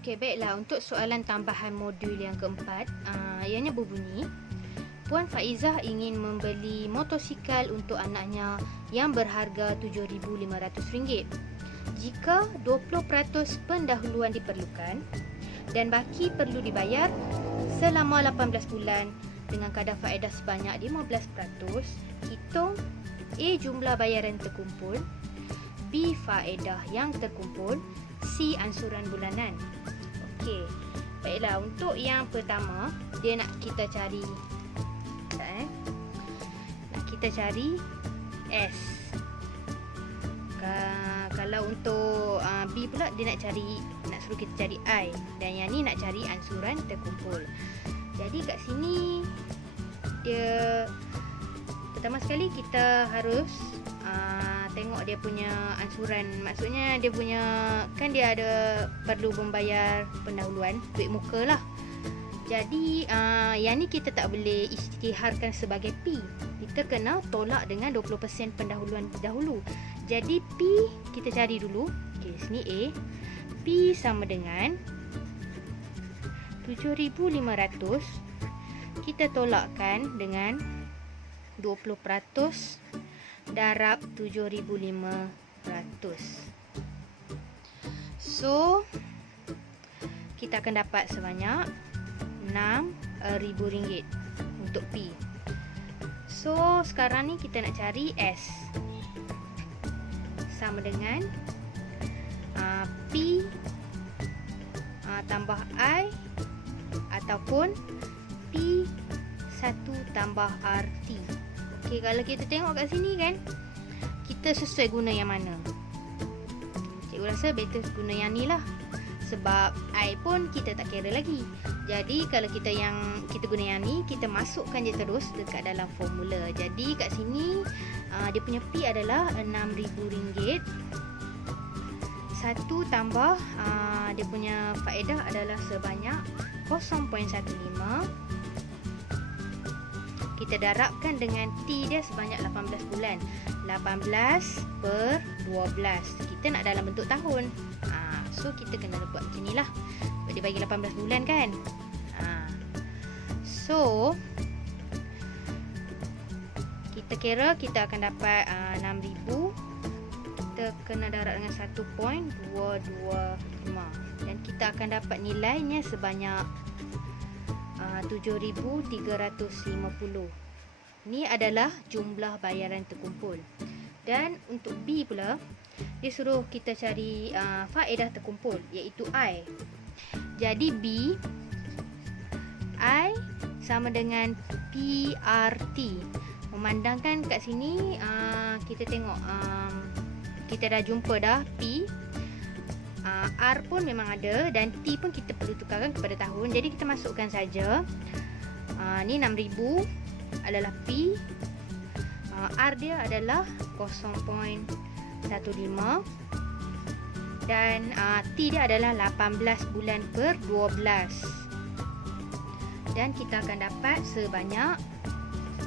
Okey, baiklah. Untuk soalan tambahan modul yang keempat, ianya berbunyi, Puan Faizah ingin membeli motosikal untuk anaknya yang berharga RM7,500. Jika 20% pendahuluan diperlukan dan baki perlu dibayar selama 18 bulan dengan kadar faedah sebanyak 15%, hitung A jumlah bayaran terkumpul, B faedah yang terkumpul, C ansuran bulanan. Okey, baiklah. Untuk yang pertama, dia nak kita cari S. Kalau untuk B pula dia nak suruh kita cari I, dan yang ni nak cari ansuran terkumpul. Jadi kat sini dia pertama sekali kita harus tengok dia punya ansuran. Maksudnya dia punya, kan dia ada perlu membayar pendahuluan, duit muka lah. Jadi yang ni kita tak boleh isytiharkan sebagai P. Kita kena tolak dengan 20% pendahuluan dahulu. Jadi P kita cari dulu. Okey, sini A. P sama dengan 7,500. Kita tolakkan dengan 20% darab 7,500. So kita akan dapat sebanyak RM6,000 untuk P. So sekarang ni kita nak cari S. Sama dengan P tambah I ataupun P1 tambah RT. Okey, kalau kita tengok kat sini kan, kita sesuai guna yang mana? Cikgu rasa better guna yang ni lah. Sebab I pun kita tak kira lagi. Jadi kalau kita guna yang ni, kita masukkan je terus dekat dalam formula. Jadi kat sini dia punya P adalah RM6,000. 1 tambah dia punya faedah adalah sebanyak 0.15. Kita darabkan dengan T dia sebanyak 18 bulan. 18/12. Kita nak dalam bentuk tahun. So kita kena buat macam ni lah. Sebab dia bagi 18 bulan kan. So kita kira kita akan dapat 6,000. Kita kena darab dengan 1.225. Dan kita akan dapat nilainya sebanyak 7,350. Ni adalah jumlah bayaran terkumpul. Dan untuk B pula, dia suruh kita cari faedah terkumpul, iaitu I. Jadi B, I sama dengan PRT. Memandangkan kat sini, kita tengok kita dah jumpa dah P. R pun memang ada dan T pun kita perlu tukarkan kepada tahun. Jadi kita masukkan saja. Ni 6,000 adalah P. R dia adalah 0.15 dan T dia adalah 18 bulan per 12. Dan kita akan dapat sebanyak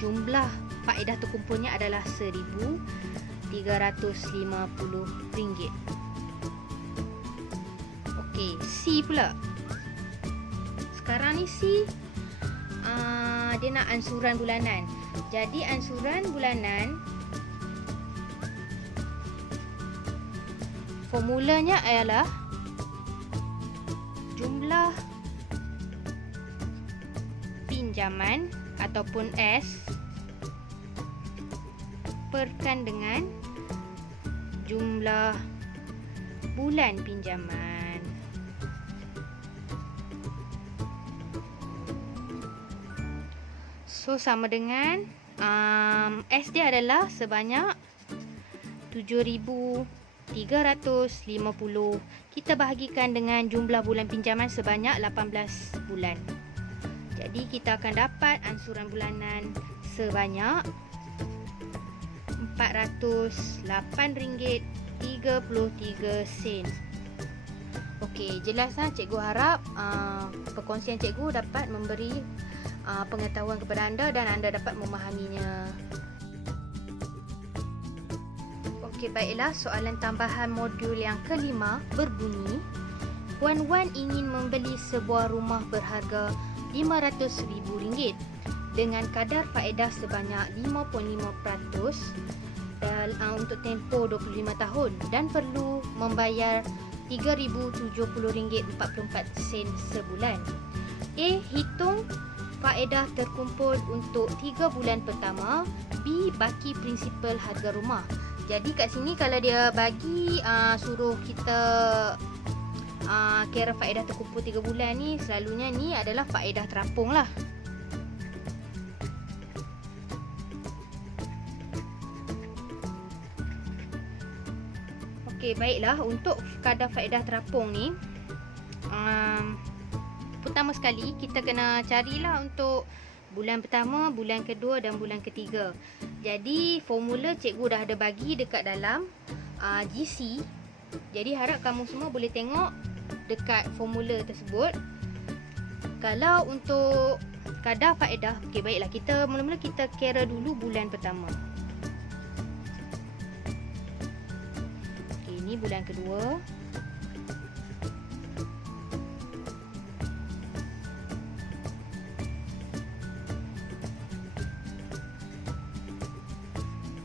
jumlah faedah terkumpulnya adalah RM1,350. Okey, C pula. Sekarang ni C dia nak ansuran bulanan. Jadi ansuran bulanan formulanya ialah jumlah pinjaman ataupun S perkan dengan jumlah bulan pinjaman. So sama dengan S dia adalah sebanyak 7,350. Kita bahagikan dengan jumlah bulan pinjaman sebanyak 18 bulan. Jadi kita akan dapat ansuran bulanan sebanyak RM408.33. Okey, jelas lah. Cikgu harap perkongsian cikgu dapat memberi pengetahuan kepada anda dan anda dapat memahaminya. Okey, baiklah. Soalan tambahan modul yang kelima berbunyi, Wan ingin membeli sebuah rumah berharga RM500,000 dengan kadar faedah sebanyak 5.5% untuk tempoh 25 tahun dan perlu membayar RM3,070.44 sebulan. A. Hitung faedah terkumpul untuk 3 bulan pertama. B. Baki prinsipal harga rumah. Jadi kat sini kalau dia bagi suruh kita kira faedah terkumpul 3 bulan ni, selalunya ni adalah faedah terapung lah. Okey, baiklah, untuk kadar faedah terapung ni pertama sekali kita kena carilah untuk bulan pertama, bulan kedua dan bulan ketiga. Jadi formula cikgu dah ada bagi dekat dalam GC. Jadi harap kamu semua boleh tengok dekat formula tersebut. Kalau untuk kadar faedah, okey, baiklah, kita mula-mula kita kira dulu bulan pertama. Okey, ini bulan kedua.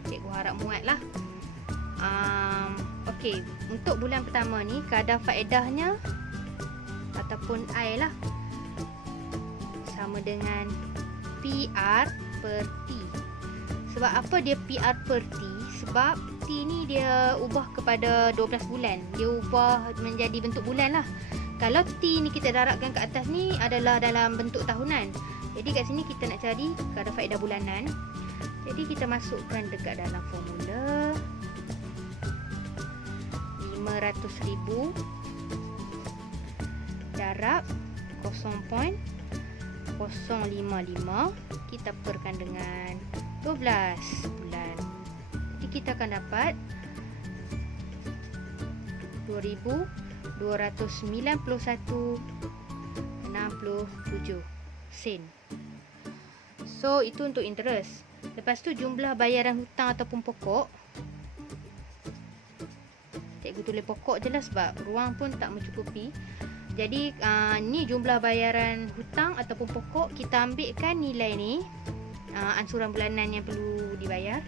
Cikgu harap muatlah. Okey, untuk bulan pertama ni kadar faedahnya ataupun I lah sama dengan PR per T. Sebab apa dia PR per T? Sebab T ni dia ubah kepada 12 bulan. Dia ubah menjadi bentuk bulan lah. Kalau T ni kita darabkan ke atas ni adalah dalam bentuk tahunan. Jadi kat sini kita nak cari kadar faedah bulanan. Jadi kita masukkan dekat dalam formula 500,000 darab 0.055, kita perkan dengan 12 bulan. Jadi kita akan dapat 2,291.67 sen. So itu untuk interest. Lepas tu jumlah bayaran hutang ataupun pokok, cikgu tulis pokok je lah sebab ruang pun tak mencukupi. Jadi ni jumlah bayaran hutang ataupun pokok. Kita ambilkan nilai ni, ansuran bulanan yang perlu dibayar,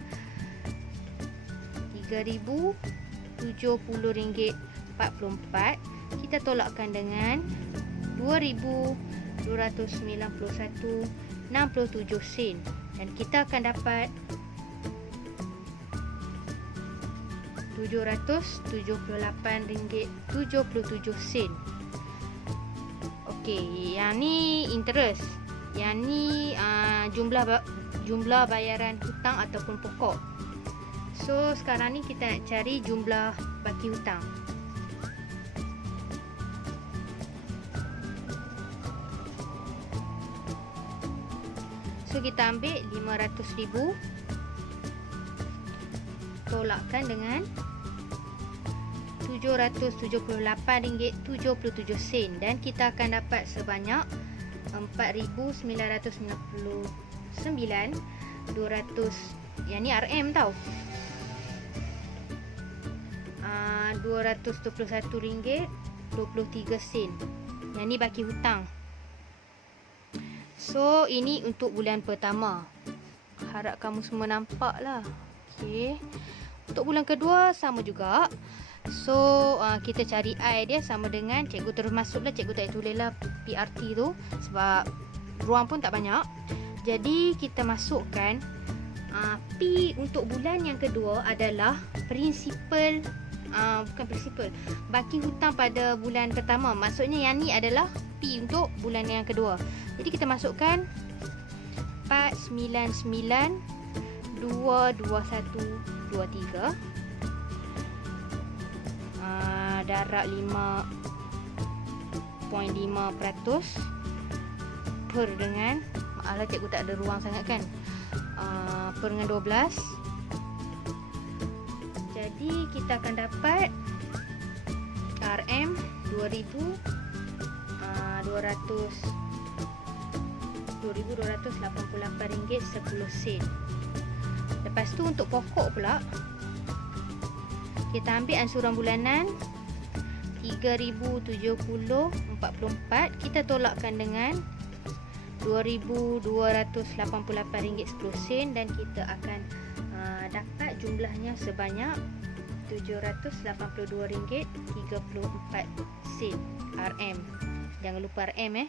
RM3,070.44. Kita tolakkan dengan 2,291.67 sen dan kita akan dapat RM778.77. Okey, yang ni interest. Yang ni jumlah bayaran hutang ataupun pokok. So sekarang ni kita nak cari jumlah baki hutang. So kita ambil 500,000 tolakkan dengan RM778.77 sen dan kita akan dapat sebanyak 4,999,200. Yang ni RM tau. RM221.23. Yang ni baki hutang. So ini untuk bulan pertama. Harap kamu semua nampak lah. Okey. Untuk bulan kedua sama juga. So kita cari I dia sama dengan, cikgu terus masuklah, cikgu tak tulislah PRT tu sebab ruang pun tak banyak. Jadi kita masukkan P untuk bulan yang kedua adalah prinsipal, bukan prinsipal, baki hutang pada bulan pertama. Maksudnya yang ni adalah P untuk bulan yang kedua. Jadi kita masukkan 499,221.23 darab 5.5% per dengan, maaflah cikgu tak ada ruang sangat kan, per dengan 12. Jadi kita akan dapat RM 2,288.10 sen. Lepas tu untuk pokok pula, kita ambil ansuran bulanan 3,070.44 kita tolakkan dengan RM2,288.10 dan kita akan dapat jumlahnya sebanyak RM782.34 RM. Jangan lupa RM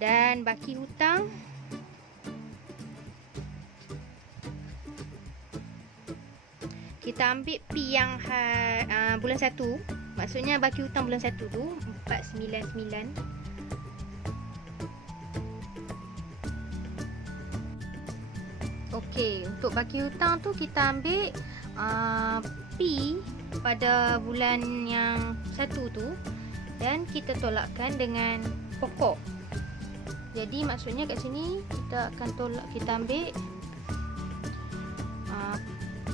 Dan baki hutang kita ambil P yang bulan 1. Maksudnya baki hutang bulan 1 tu 499. Okey, untuk baki hutang tu kita ambil P pada bulan yang 1 tu dan kita tolakkan dengan pokok. Jadi maksudnya kat sini kita akan tolak, kita ambil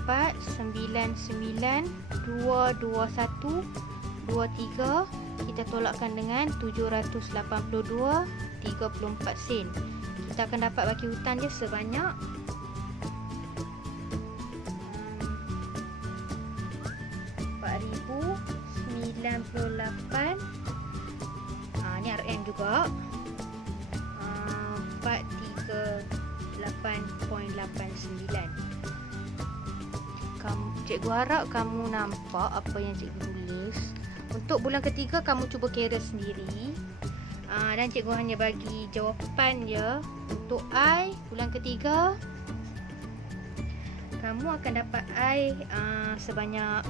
499,221,23 kita tolakkan dengan 782.34 sen. Kita akan dapat baki hutang dia sebanyak 4,098. Ni RM juga. 438.89. Cikgu harap kamu nampak apa yang cikgu tulis. Untuk bulan ketiga kamu cuba kira sendiri. Dan cikgu hanya bagi jawapan je. Untuk I bulan ketiga kamu akan dapat I sebanyak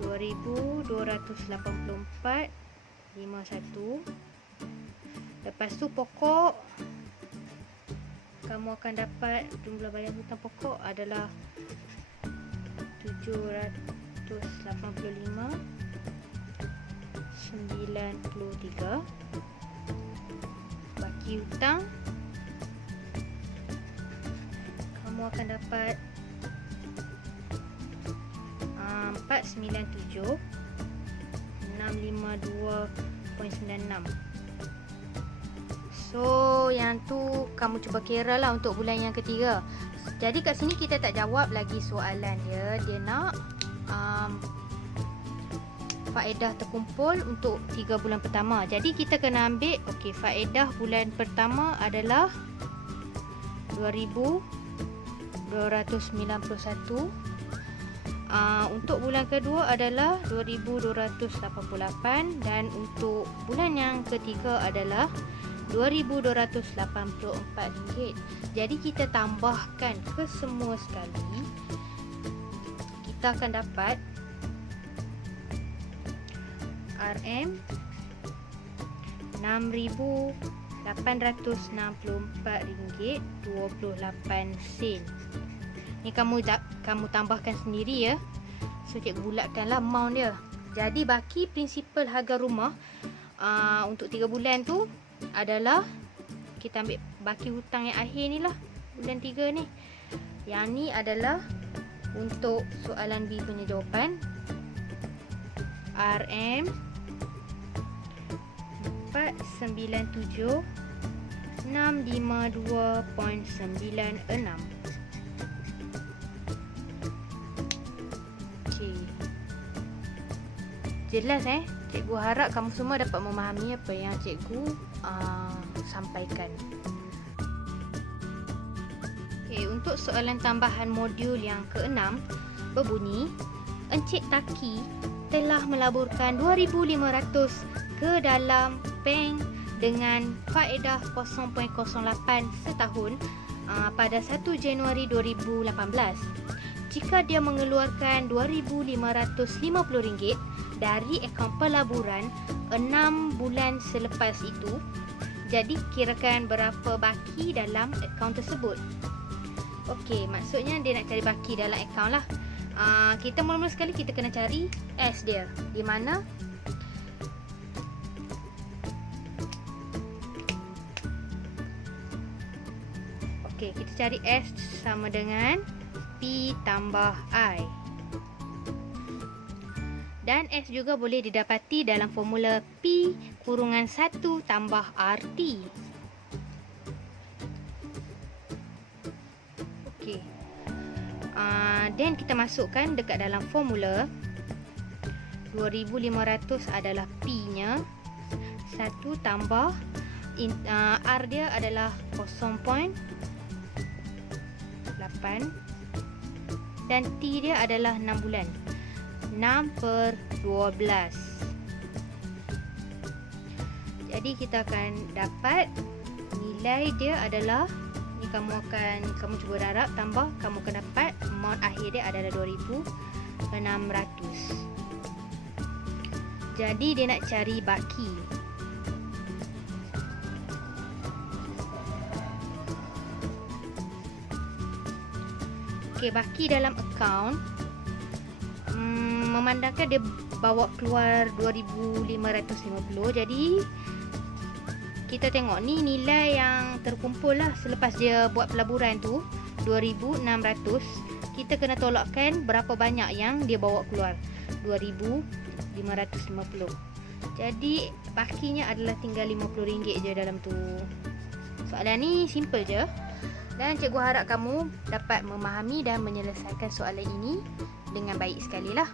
2,284.51. Lepas tu pokok kamu akan dapat jumlah bayar hutang pokok adalah 785.93. Baki hutang kamu akan dapat 497.652.96. So yang tu kamu cuba kira lah untuk bulan yang ketiga. Jadi kat sini kita tak jawab lagi soalan dia. Dia nak faedah terkumpul untuk 3 bulan pertama. Jadi kita kena ambil faedah bulan pertama adalah 2,291. Untuk bulan kedua adalah 2,288 dan untuk bulan yang ketiga adalah RM2,284. Jadi kita tambahkan ke semua sekali, kita akan dapat RM RM6,864.28. Ni kamu tambahkan sendiri ya. So cikgu bulatkanlah amount dia. Jadi baki prinsipal harga rumah untuk 3 bulan tu adalah kita ambil baki hutang yang akhir ni lah, bulan 3 ni. Yang ni adalah untuk soalan B punya jawapan. RM 497,652.96. Jelas Cikgu harap kamu semua dapat memahami apa yang cikgu sampaikan. Untuk soalan tambahan modul yang ke-6 berbunyi, Encik Taki telah melaburkan 2,500 ke dalam bank dengan faedah 0.08 setahun pada 1 Januari 2018. Jika dia mengeluarkan RM2,550 dari akaun pelaburan 6 bulan selepas itu, jadi kirakan berapa baki dalam akaun tersebut. Maksudnya dia nak cari baki dalam akaun lah. Kita mula-mula sekali kita kena cari S dia. Di mana? Kita cari S sama dengan P tambah I. Dan S juga boleh didapati dalam formula P kurungan 1 tambah RT. Dan kita masukkan dekat dalam formula 2,500 adalah P-nya. 1 tambah R dia adalah 0.8 dan T dia adalah 6 bulan. 6/12. Jadi kita akan dapat nilai dia adalah ni, kamu cuba darab tambah, kamu akan dapat amount akhir dia adalah 2,600. Jadi dia nak cari baki. Okey, baki dalam akaun memandangkan dia bawa keluar 2,550. Jadi kita tengok ni nilai yang terkumpul lah selepas dia buat pelaburan tu 2,600. Kita kena tolakkan berapa banyak yang dia bawa keluar, 2,550. Jadi bakinya adalah tinggal RM50 je dalam tu. Soalan ni simple je. Dan cikgu harap kamu dapat memahami dan menyelesaikan soalan ini dengan baik sekali lah.